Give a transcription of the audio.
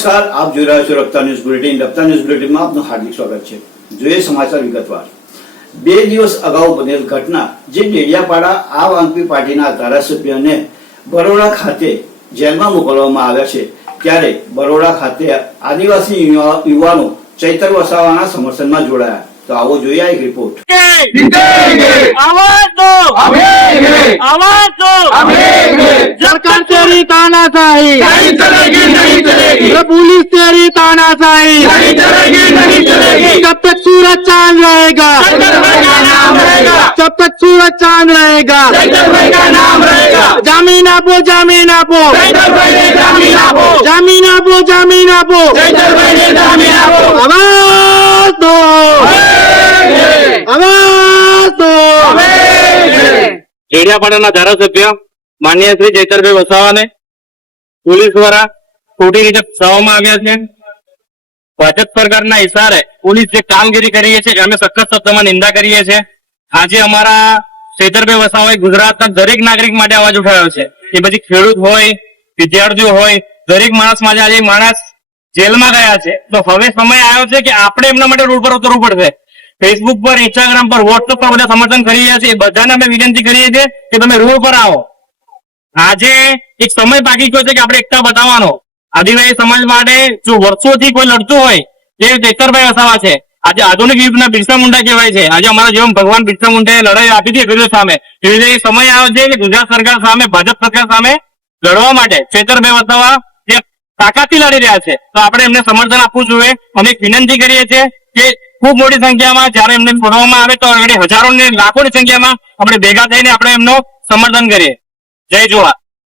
નમસ્કાર આપ જોઈ રહ્યા છો Raftaar news bulletin. Raftaar news બુલેટિનમાં આપનું હાર્દિક સ્વાગત છે. જોઈએ સમાચાર વિગતવાર. બે દિવસ અગાઉ બનેલ ઘટના જે ડેડિયાપાડા આમ આદમી પાર્ટીના ધારાસભ્યને બરોડા ખાતે જેલમાં મોકલવામાં આવ્યા છે. ત્યારે બરોડા ખાતે આદિવાસી યુવાનો ચૈતર વસાવાના સમર્થનમાં જોડાયા. તો આવો જોઈએ એક રિપોર્ટ जीतेंगे आवाज़ दो। आवाज़ दो। सरकार तेरी तानाशाही। नहीं चलेगी नहीं चलेगी। पुलिस तेरी तानाशाही। नहीं चलेगी नहीं चलेगी। जब तक सूरज चाँद रहेगा। जब तक सूरज चाँद रहेगा। नाम रहेगा। जामीन आपो जामीन आपो। चैतर भाई ने आपो। जामीन आपो जामीन आपो। ડેડિયાપાડાના ધારાસભ્ય માન્ય શ્રી ચૈતરભાઈ વસાવાને પોલીસ દ્વારા ખોટી રીતે ફસાવવામાં આવ્યા છે. ભાજપ સરકારના ઇશારે પોલીસ જે કામગીરી કરી છે અમે સખત શબ્દમાં નિંદા કરીએ છીએ. આજે અમારા ચૈતરભાઈ વસાવાએ ગુજરાતના દરેક નાગરિક માટે અવાજ ઉઠાવ્યો છે એ પછી ખેડૂત હોય, વિદ્યાર્થીઓ હોય, દરેક માણસ માટે આજે માણસ જેલમાં ગયા છે. તો હવે સમય આવ્યો છે કે આપણે એમના માટે રોડ પર ઉતરવું પડશે. ફેસબુક પર ઇન્સ્ટાગ્રામ પર વોટ્સઅપ પર બધા સમર્થન કરી રહ્યા છે. એ બધાને અમે વિનંતી કરીએ છીએ કે તમે રોડ પર આવો. આજે એક સમય બાકી ગયો છે કે આપણે એકતા બતાવવાનો. આદિવાસી સમાજ માટે જો વર્ષોથી કોઈ લડતું હોય એ ચેતરભાઈ વસાવા છે. આજે આધુનિક યુગના બિરસા મુંડા કહેવાય છે. આજે અમારા જીવન ભગવાન બિરસા મુંડાએ લડાઈ આપી હતી ગુજરાત સામે. એવી રીતે સમય આવ્યો છે કે ગુજરાત સરકાર સામે, ભાજપ સરકાર સામે લડવા માટે ચેતરભાઈ વસાવા જે તાકાતથી લડી રહ્યા છે. તો આપણે એમને સમર્થન આપવું જોઈએ. અમે વિનંતી કરીએ છીએ કે ખૂબ મોટી સંખ્યામાં જ્યારે એમને બોલાવવામાં આવે તો હજારો ને લાખોની સંખ્યામાં આપણે ભેગા થઈને આપણે એમનું સમર્થન કરીએ. જય જોહાર.